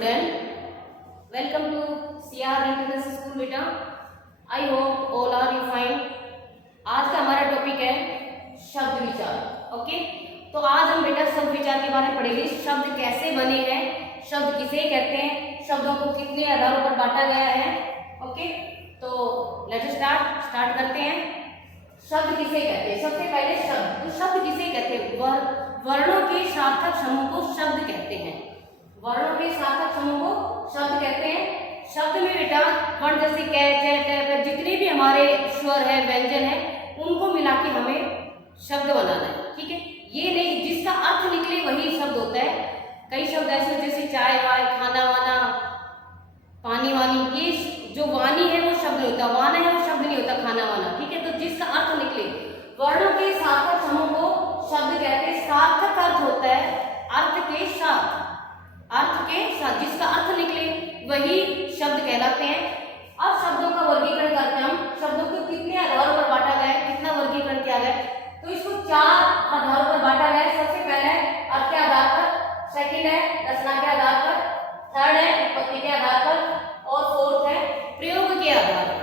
student, welcome to CR International School बेटा। I hope all are you fine। आज का हमारा टॉपिक है शब्द विचार। ओके, तो आज हम बेटा शब्द विचार के बारे में पढ़ेंगे। शब्द कैसे बने हैं, शब्द किसे कहते हैं, शब्दों को कितने आधारों पर बांटा गया है। ओके, तो लेट्स स्टार्ट करते हैं। शब्द किसे कहते हैं? सबसे पहले शब्द, तो शब्द किसे कहते हैं? वर्णों के सार्थक समूह को शब्द कहते हैं। वर्णों के सार्थक समूह को शब्द कहते हैं। शब्द में बेटा वर्ण जैसे कै, चे, टे, जितने भी हमारे स्वर है, व्यंजन है, उनको मिला के हमें शब्द बनाना है। ठीक है, ये नहीं जिसका अर्थ निकले वही शब्द होता है। कई शब्द ऐसे जैसे चाय वाय, खाना वाना, पानी वानी, ये जो वाणी है वो शब्द नहीं होता, वाना है वो शब्द नहीं होता, खाना वाना। ठीक है, तो जिसका अर्थ निकले, वर्णों के सार्थक समूह को शब्द कहते हैं। सार्थक अर्थ होता है अर्थ के साथ, जिसका अर्थ निकले वही शब्द कहलाते हैं। अब शब्दों का वर्गीकरण करते हैं हम। शब्दों को कितने आधारों पर बांटा गया है, कितना वर्गीकरण किया गया है, तो इसको 4 आधारों पर बांटा गया है। सबसे पहले है अर्थ के आधार पर, सेकंड है रचना के आधार पर, थर्ड है उत्पत्ति के आधार पर, और फोर्थ है प्रयोग के आधार पर।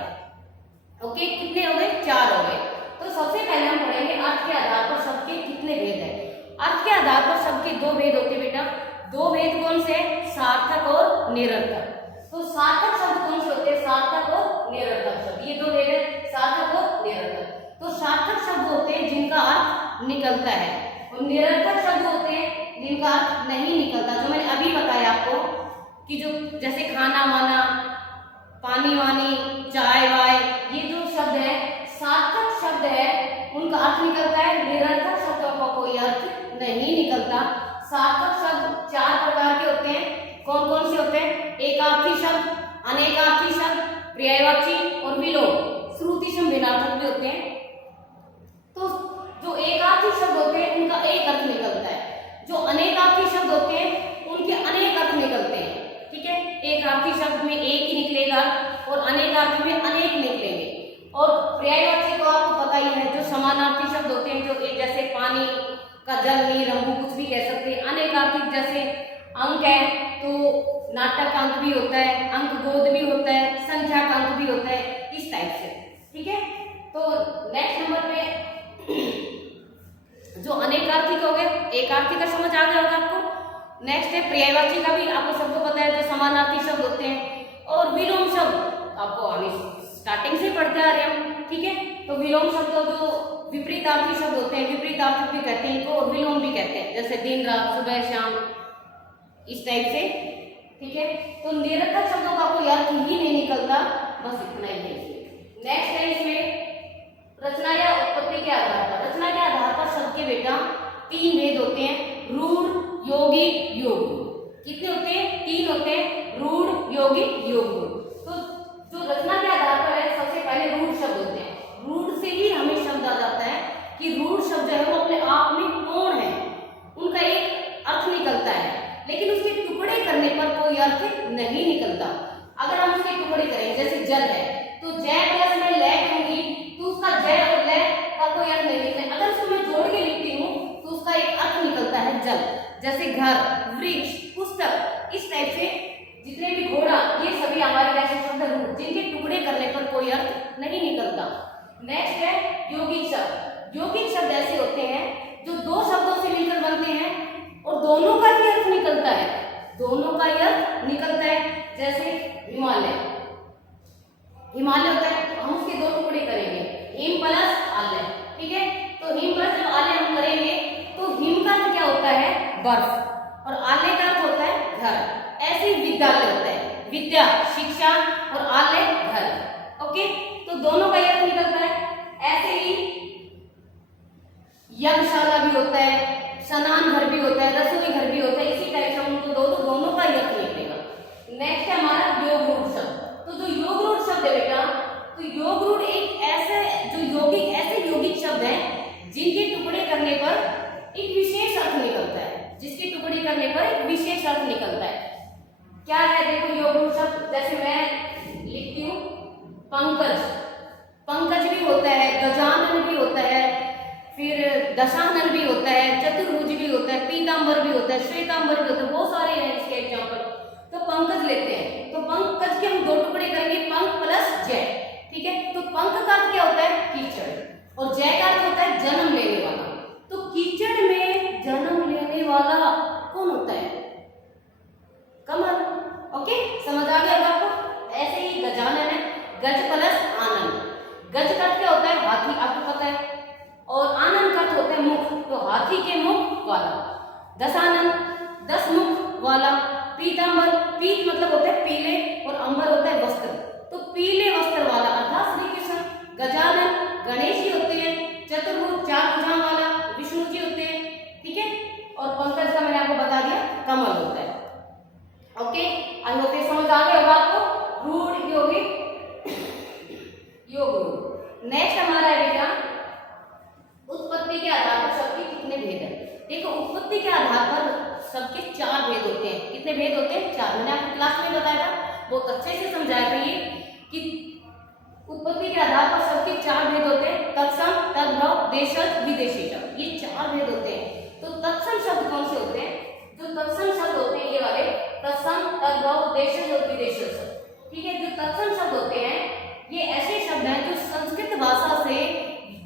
ओके, कितने हो गए? 4 हो गए। तो सबसे पहले हम पढ़ेंगे अर्थ के आधार पर शब्द के कितने भेद है। अर्थ के आधार पर शब्द के 2 भेद होते हैं बेटा। 2 भेद कौन से? सार्थक और निरर्थक। तो सार्थक शब्द कौन से होते हैं? सार्थक और निरर्थक शब्द, ये 2 भेद है, सार्थक और निरर्थक। तो सार्थक शब्द होते हैं जिनका अर्थ निकलता है, और निरर्थक शब्द होते हैं जिनका अर्थ नहीं निकलता। जो मैंने अभी बताया आपको कि जो जैसे खाना वाना, पानी वानी, चाय वाय, ये जो शब्द है सार्थक शब्द है, उनका अर्थ निकलता है। निरर्थक शब्दों का कोई अर्थ नहीं निकलता। सार्थक शब्द 4 प्रकार के होते हैं। कौन कौन से होते हैं? एकार्थी शब्द, अनेकार्थी शब्द, पर्यायवाची और विलोम, श्रुति संवेदार्थक भी होते हैं। तो जो एकार्थी शब्द होते हैं उनका एक अर्थ निकलता है, जो अनेकार्थी शब्द होते हैं उनके अनेक अर्थ निकलते हैं। ठीक है, एकार्थी शब्द में एक ही निकलेगा और अनेकार्थी में अनेक निकलेंगे। और पर्यायवाची को आपको पता ही है, जो समानार्थी शब्द होते हैं, जो एक जैसे पानी का जल, नीर, रंगू, कुछ भी कह सकते हैं। अनेकार्थी जैसे अंक है तो नाटक अंक भी होता है, अंक गोद भी होता है, संख्या का अंक भी होता है, इस टाइप से। ठीक है, तो नेक्स्ट नंबर पे जो अनेकार्थी हो गए, एकार्थी का समझ आ गया होगा आपको। नेक्स्ट है पर्यायवाची का भी आपको सबको पता है, जो समानार्थी शब्द होते हैं। और विलोम शब्द आपको आगे स्टार्टिंग से पढ़ते आ रहे हम। ठीक है, तो विलोम शब्द जो विपरीतार्थी शब्द होते हैं, विपरीतार्थक भी कहते हैं इनको, और विलोम भी कहते हैं, जैसे दिन रात, सुबह शाम, इस टाइप से। ठीक है, तो निरर्थक शब्दों का कोई अर्थ ही नहीं निकलता, बस इतना ही है। नेक्स्ट है इसमें रचना या उत्पत्ति के आधार पर। रचना के आधार पर शब्द के बेटा 3 भेद होते हैं, रूढ़, यौगिक, योग। कितने होते हैं? 3 होते हैं, रूढ़, यौगिक, योग। तो जो रचना के आधार पर है, सबसे पहले रूढ़ शब्द होते हैं। रूढ़ से ही हमें शब्द आ जाता है कि रूढ़ शब्द है वो अपने आप में कौन है, उनका एक अर्थ निकलता है, लेकिन उसके टुकड़े करने पर कोई अर्थ नहीं निकलता। अगर हम उसके टुकड़े करें, जैसे जल है, तो जय प्लस में लय करूंगी तो उसका जय और लय का कोई अर्थ नहीं निकलेगा। अगर उसको मैं जोड़ के लिखती हूँ तो उसका एक अर्थ निकलता है जल। जैसे घर, वृक्ष, पुस्तक, इस टाइप से जितने भी घोड़ा, ये सभी हमारे ऐसे शब्द रूप जिनके टुकड़े करने पर कोई अर्थ नहीं निकलता। नेक्स्ट है यौगिक शब्द। यौगिक शब्द ऐसे होते हैं जो 2 शब्दों से मिलकर बनते हैं और दोनों का ही अर्थ निकलता है, दोनों का ही अर्थ निकलता है। जैसे हिमालय, हिमालय होता है, तो हम उसके 2 टुकड़े करेंगे, हिम प्लस आलय। ठीक है, तो हिम प्लस जब आलय हम करेंगे तो हिम का अर्थ क्या होता है? बर्फ, और आलय का अर्थ होता है घर। ऐसे विद्यालय होता है, विद्या शिक्षा, और आलय घर। ओके, तो दोनों का अर्थ निकलता है। ऐसे ही यज्ञशाला भी होता है, स्नान घर भी होता है, रसोई घर भी होता है, इसी टाइप से हमको दोनों का अर्थ निकलेगा। नेक्स्ट है हमारा योग रूढ़ शब्द। तो जो योग रूढ़ शब्द है बेटा, तो योग रूढ़ एक ऐसे जो यौगिक, ऐसे यौगिक शब्द हैं जिनके टुकड़े करने पर एक विशेष अर्थ निकलता है, जिसके टुकड़े करने पर एक विशेष अर्थ निकलता है। क्या है? देखो योग रूढ़ शब्द, जैसे मैं लिखती हूँ पंकज, पंकज भी होता है, गजानन भी होता है, फिर दशानन भी होता है, चतुर्भुज भी होता है, पीतांबर भी होता है, श्वेतांबर भी होता है, बहुत सारे हैं इसके एग्जाम्पल। तो कौन होता है? कमल। ओके, समझ आ गया आपको? ऐसे ही गजानन है, गज प्लस आनन। गज का क्या होता है? हाथी, आपको पता है। और आनन का होता है मुख, तो हाथी के मुख वाला। दशानन, 10 मुख वाला। पीतांबर, पीत मतलब होता है पीले और अंबर होता है वस्त्र, तो पीले वस्त्र वाला अर्थात श्री कृष्ण। गजानन गणेश जी होते हैं। चतुर्भुज, 4 भुजाओं वाला विष्णु जी होते हैं, ठीक है। और पंकज का मैंने आपको बता दिया कमल होता है। ओके, आई होप ये समझ आ गया होगा आपको। रूढ़, यौगिक, योग रूढ़। नेक्स्ट हमारा है बेटा उत्पत्ति के आधार पर शब्द के कितने भेद हैं। देखो, उत्पत्ति के आधार पर शब्द के 4 भेद होते हैं। कितने भेद होते हैं? 4। मैंने आपको क्लास में बताया था, बहुत अच्छे से समझाया था ये कि उत्पत्ति के आधार पर शब्द के 4 भेद होते हैं। तत्सम, तद्भव, देशज, विदेशी शब्द, ये 4 भेद होते हैं। तो तत्सम शब्द कौन से होते हैं? जो तत्सम शब्द होते हैं ये वाले, तत्सम, तद्भव, देशज और विदेशी शब्द, ठीक है। जो तत्सम शब्द होते हैं ये ऐसे शब्द हैं जो संस्कृत भाषा से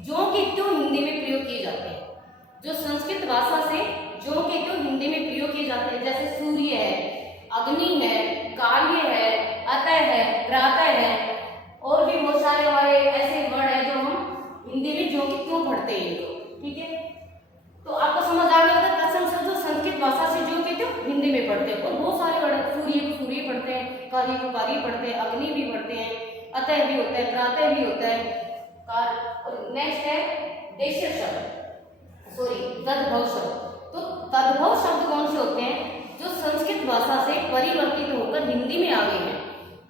ज्यों के त्यों हिंदी में प्रयोग किए जाते हैं। जो संस्कृत भाषा से ज्यों के त्यों हिंदी में प्रयोग किए जाते हैं, जैसे सूर्य है, अग्नि है, कार्य है, अतः है, प्रातः है, और भी बहुत सारे हमारे ऐसे वर्ड है जो हम हिंदी में ज्यों के त्यों पढ़ते हैं इनको, ठीक है। तो आपको समझ आ गया होगा तत्सम शब्द जो संस्कृत भाषा से ज्यों के त्यों हिंदी में पढ़ते हैं। और बहुत सारे वर्ड, सूर्य को सूर्य पढ़ते हैं, कार्य को कार्य पढ़ते हैं, अग्नि भी पढ़ते हैं, अतः भी होता है, प्रातः भी होता है, और नेक्स्ट है देशज शब्द, सॉरी तद्भव शब्द। तो तद्भव शब्द कौन से होते हैं? जो संस्कृत भाषा से परिवर्तित होकर हिंदी में आ गए हैं।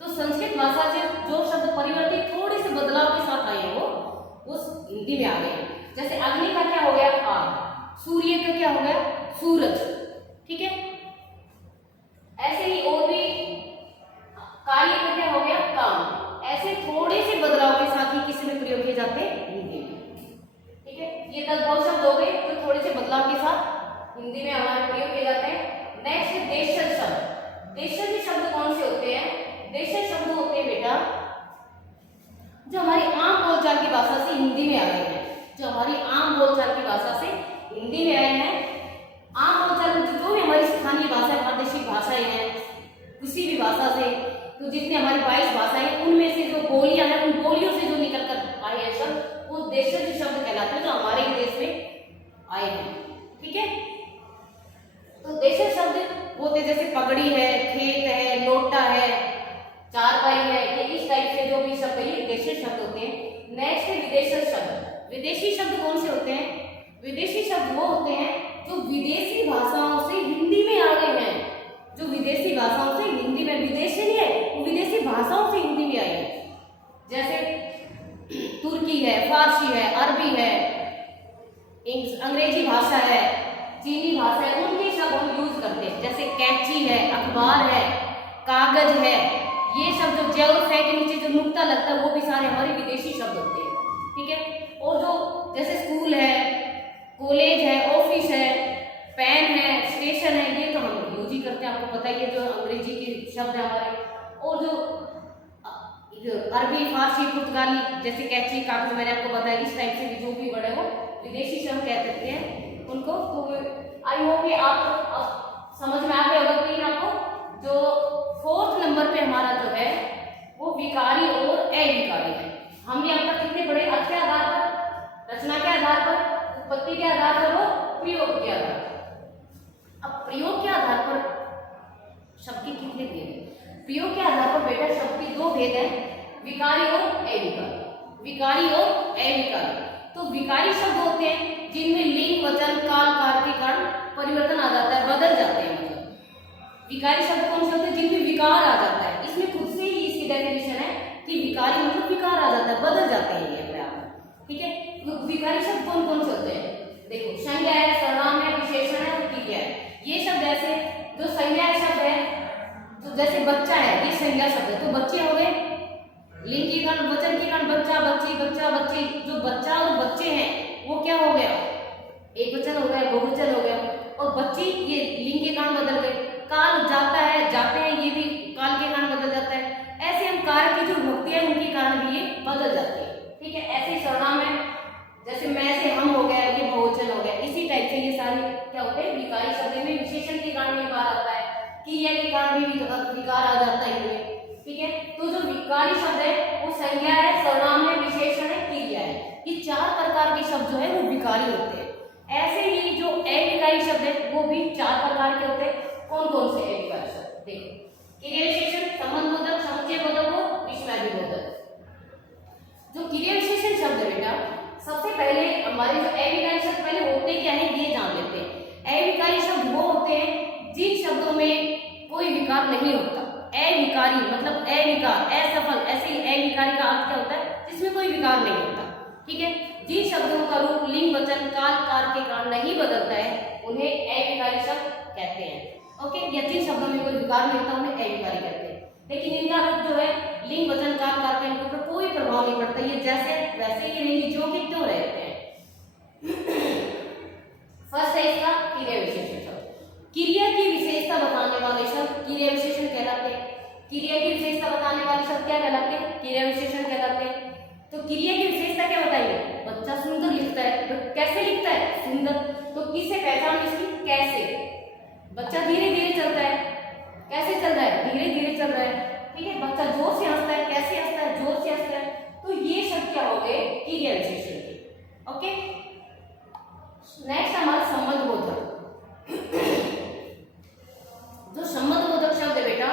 तो संस्कृत भाषा से जो शब्द परिवर्तित थोड़े से बदलाव के साथ आए हैं वो उस हिंदी में आ गए हैं। जैसे अग्नि का क्या हो गया? आग। सूर्य का क्या हो गया? सूरज, ठीक है। ऐसे ही और भी कार्य का क्या हो गया? काम। ऐसे थोड़े से बदलाव के साथ ही किसी में प्रयोग किए जाते हैं हिंदी में, ठीक है। ये तद्भव शब्द हो गए तो थोड़े से बदलाव के साथ हिंदी में हमारे प्रयोग किए जाते हैं। नेक्स्ट देशज शब्द। देशज शब्द कौन से होते हैं? देशज शब्द होते हैं बेटा जो हमारी आम बोलचाल की भाषा से हिंदी में आ गए हैं। जो हमारी आम बोलचाल की भाषा से हिंदी में आए हैं। आम बोलचाल में जो भी हमारी स्थानीय भाषा, प्रादेशिक भाषाएं हैं किसी भी भाषा से, तो जितनी हमारी 22 भाषाएं हैं उनमें से जो बोलियां हैं उन बोलियों से जो निकल कर आए हैं शब्द वो देशज शब्द कहलाते हैं, जो हमारे देश में आए हैं, ठीक है। तो देशज शब्द होते जैसे पगड़ी है, खेत है, लोटा है, चारपाई है, ये इस टाइप से जो भी शब्द है ये देशज शब्द होते हैं। नेक्स्ट है विदेशी शब्द। विदेशी शब्द कौन से होते हैं? विदेशी शब्द वो होते हैं जो विदेशी भाषाओं से हिंदी में आ गए हैं। जो विदेशी भाषाओं से हिंदी में, विदेशी नहीं है वो विदेशी भाषाओं से हिंदी में आए हैं। जैसे तुर्की है, फारसी है, अरबी है, अंग्रेजी भाषा है, चीनी भाषा है, उनके शब्द हम यूज करते हैं। जैसे कैंची है, अखबार है, कागज है, ये शब्द जो ज और फे के नीचे जो नुक्ता लगता है वो भी सारे हमारे विदेशी शब्द होते हैं, ठीक है। और जो जैसे स्कूल है, कॉलेज है, ऑफिस है, पेन है, स्टेशन है, ये तो हम यूज ही करते हैं, आपको पता ही है, जो अंग्रेजी के शब्द है हमारे। और जो अरबी, फारसी, पुर्तगाली जैसे कैंची, कागज मैंने आपको बताया, इस टाइप से भी जो भी वर्ड है वो विदेशी शब्द कह सकते हैं उनको। तो आई होप कि आप समझ में आ गया होगा। तीन आपको जो 4th नंबर पे हमारा जो है वो विकारी और अविकारी है। हमने अब तक कितने पढ़े? अर्थ के आधार पर, रचना के आधार पर, उत्पत्ति के आधार पर और प्रयोग के आधार पर। अब प्रयोग के आधार पर शब्द के कितने भेद हैं? प्रयोग के आधार पर बेटा शब्द के 2 भेद हैं, विकारी और अविकारी। विकारी और अविकारी। तो विकारी शब्द होते हैं जिनमें लिंग, वचन, काल, कार्य के कारण परिवर्तन आ जाता है, बदल जाते हैं। मतलब विकारी शब्द कौन से होते हैं? जिनमें विकार आ जाता है। इसमें खुद से ही इसकी डेफिनेशन है कि विकारी मतलब विकार आ जाता है, बदल जाते हैं ये अपने आप, ठीक है। तो विकारी शब्द कौन कौन से होते हैं? देखो, संज्ञा है, सर्वनाम है, विशेषण है और क्रिया है। ये शब्द ऐसे जो संज्ञा शब्द है, तो जैसे बच्चा है, ये संज्ञा शब्द है, तो बच्चे हो गए, लिंग के कारण, वचन के कारण बच्चा, बच्ची, बच्चा, बच्ची। जो बच्चा और बच्चे हैं वो क्या हो गया? एक वचन हो गया, बहुवचन हो गया। और बच्ची ये लिंग के कारण बदल गए। काल जाता है, जाते हैं, ये भी काल के कारण बदल जाता है। ऐसे हम कार्य की जो विभक्ति है उनके कारण भी ये बदल जाती है, ठीक है। ऐसे सर्वनाम है, जैसे मैं से हम हो गया, ये बहुवचन हो गया। इसी टाइप से ये सारे क्या होते हैं? विकारी शब्द में विशेषण के कारण भी विकार आ जाता है इनमें, ठीक है। तो जो विकारी शब्द है वो संज्ञा है, सर्वनाम है, विशेषण है, क्रिया है। ये 4 प्रकार के शब्द जो है वो विकारी होते हैं। ऐसे ही जो अविकारी शब्द है वो भी 4 प्रकार के होते हैं। कौन कौन से अविकारी शब्द देखो, क्रिया विशेषण, संबंधबोधक, समुच्चयबोधक और विषमयबोधक। जो क्रिया विशेषण शब्द है बेटा, सबसे पहले हमारे जो अविकारी शब्द पहले होते क्या है ये जान लेते हैं। अविकारी शब्द वो होते हैं जिन शब्दों में कोई विकार नहीं होता। अविकारी मतलब अविकार, असफल, ऐसे ही अविकारी का अर्थ क्या होता है जिसमें कोई विकार नहीं होता, ठीक है। जिन शब्दों का रूप, लिंग, वचन, काल, कार के कारण नहीं बदलता है उन्हें अविकारी शब्द कहते हैं, ओके। या जिन शब्दों में कोई विकार नहीं होता उन्हें अविकारी कहते हैं। लेकिन इनका रूप जो है लिंग, वचन, काल, कार के इनके ऊपर कोई प्रभाव नहीं पड़ता, ये जैसे वैसे ही रहेंगे जो कि क्यों रहते हैं। फर्स्ट है इसका क्रिया विशेषण शब्द। क्रिया की विशेषता बताने वाले शब्द क्रिया विशेषण कहलाते हैं। क्रिया की विशेषता बताने वाले शब्द क्या कहलाते हैं? क्रिया विशेषण कहलाते हैं। तो क्रिया की विशेषता क्या बताइए? बच्चा सुंदर लिखता है, तो कैसे लिखता है? सुंदर। तो किससे पहचान इसकी? कैसे? बच्चा धीरे धीरे चलता है, कैसे चल रहा है? धीरे धीरे चल रहा है, ठीक है। बच्चा जोर से हंसता है, कैसे हंसता है? जोर से हंसता है। तो ये शब्द क्या हो गए? क्रिया विशेषण के, ओके। नेक्स्ट हमारा संबंधबोधक। जो संबंधबोधक शब्द है बेटा,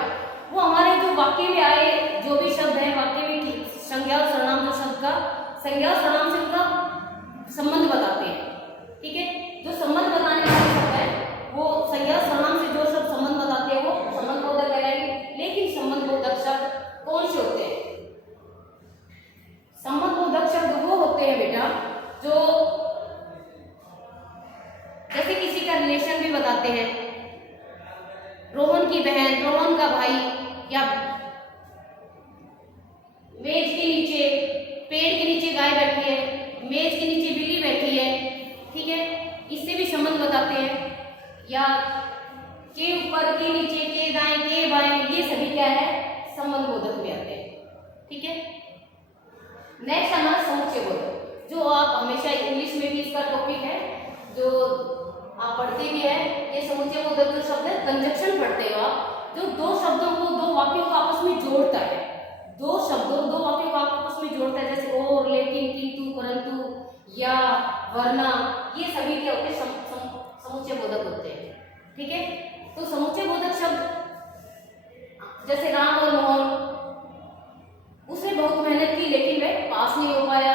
वो हमारे जो वाक्य में आए जो भी शब्द है, वाक्य में संज्ञा और सर्वनाम, जो शब्द का संज्ञा और सर्वनाम से उनका संबंध बताते हैं, ठीक है। जो संबंध बताने वाले शब्द है वो संज्ञा और सर्वनाम से जो शब्द संबंध बताते हैं वो संबंधबोधक कहलाएंगे। लेकिन संबंधबोधक शब्द कौन से होते हैं? संबंधबोधक शब्द वो होते हैं बेटा जो जैसे किसी का रिलेशन भी बताते हैं, रोहन की बहन, रोहन का भाई, या मेज के नीचे, पेड़ के नीचे गाय बैठी है, मेज के नीचे बिल्ली बैठी है, ठीक है। इससे भी संबंध बताते हैं। या के ऊपर, के नीचे, के दाएं, के बाएं, ये सभी क्या है? संबंधबोधक में आते हैं, ठीक है। नेक्स्ट हमारा समुच्चयबोधक, जो आप हमेशा इंग्लिश में भी इसका टॉपिक है, जो आप पढ़ते भी है। ये समुच्चयबोधक जो शब्द है, कंजक्शन पढ़ते हो आप, जो दो शब्दों को, दो वाक्यों को आपस में जोड़ता है। दो वाक्यों को आपस में जोड़ता है, जैसे और, लेकिन, किंतु, परंतु, या, वरना, ये सभी क्या होते हैं? समुच्चयबोधक होते हैं, ठीक है। तो समुच्चयबोधक शब्द जैसे राम और मोहन, उसने बहुत मेहनत की लेकिन वह पास नहीं हो पाया,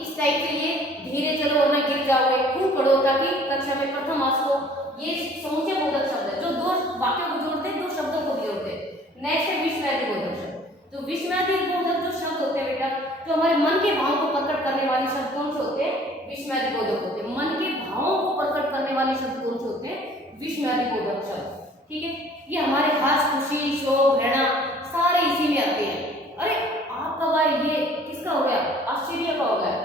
इस टाइप से ये धीरे चलो वरना गिर जाओगे, खूब पढ़ो ताकि कक्षा में प्रथम आ सको। ये समुच्चयबोधक शब्द है जो दो वाक्यों को जोड़ते हैं, दो शब्दों को भी जोड़ते हैं। नेक्स्ट है विषमयबोधक शब्द। तो विषमयबोधक जो शब्द होते हैं बेटा, जो हमारे मन के भावों को प्रकट करने वाले शब्द कौन से होते हैं? विषमयबोधक होते हैं। मन के भावों को प्रकट करने वाले शब्द कौन से होते हैं? विषमयबोधक शब्द, ठीक है। ये हमारे हास, खुशी, शोक, घृणा सारे इसी में आते हैं। अरे आपका भाई ये किसका हो गया? आश्चर्य का हो गया,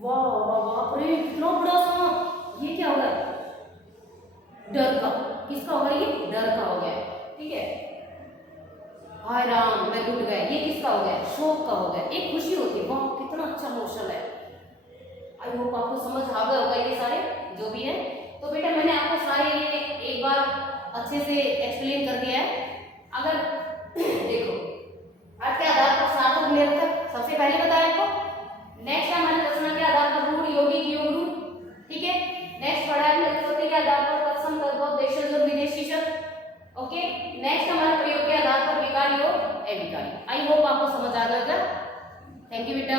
वाह वाह बाप रे कितना बड़ा सा, ये क्या हो गया? डर का। किसका हो गया? ये डर का हो गया, ठीक है। हाय राम मैं टूट गया, ये किसका हो गया? शोक का हो गया। एक खुशी होती है, वाह कितना अच्छा मौसम है। आई होप आपको समझ आ गया होगा ये सारे जो भी है। तो बेटा मैंने आपको सारे ये एक बार अच्छे से एक्सप्लेन कर दिया है। अगर देखो अर्थ के आधार पर सार्थक निरर्थक सबसे पहले बताया आपको। नेक्स्ट हमारे रचना के आधार पर रूढ़, यौगिक, योग रूढ़, ठीक है। नेक्स्ट पढ़ा है उत्पत्ति के आधार पर तत्सम, तद्भव, देशज और विदेशी शब्द, ओके। नेक्स्ट हमारे प्रयोग के आधार पर विकारी और अविकारी। आई होप आपको समझ आ गया। थैंक यू बेटा।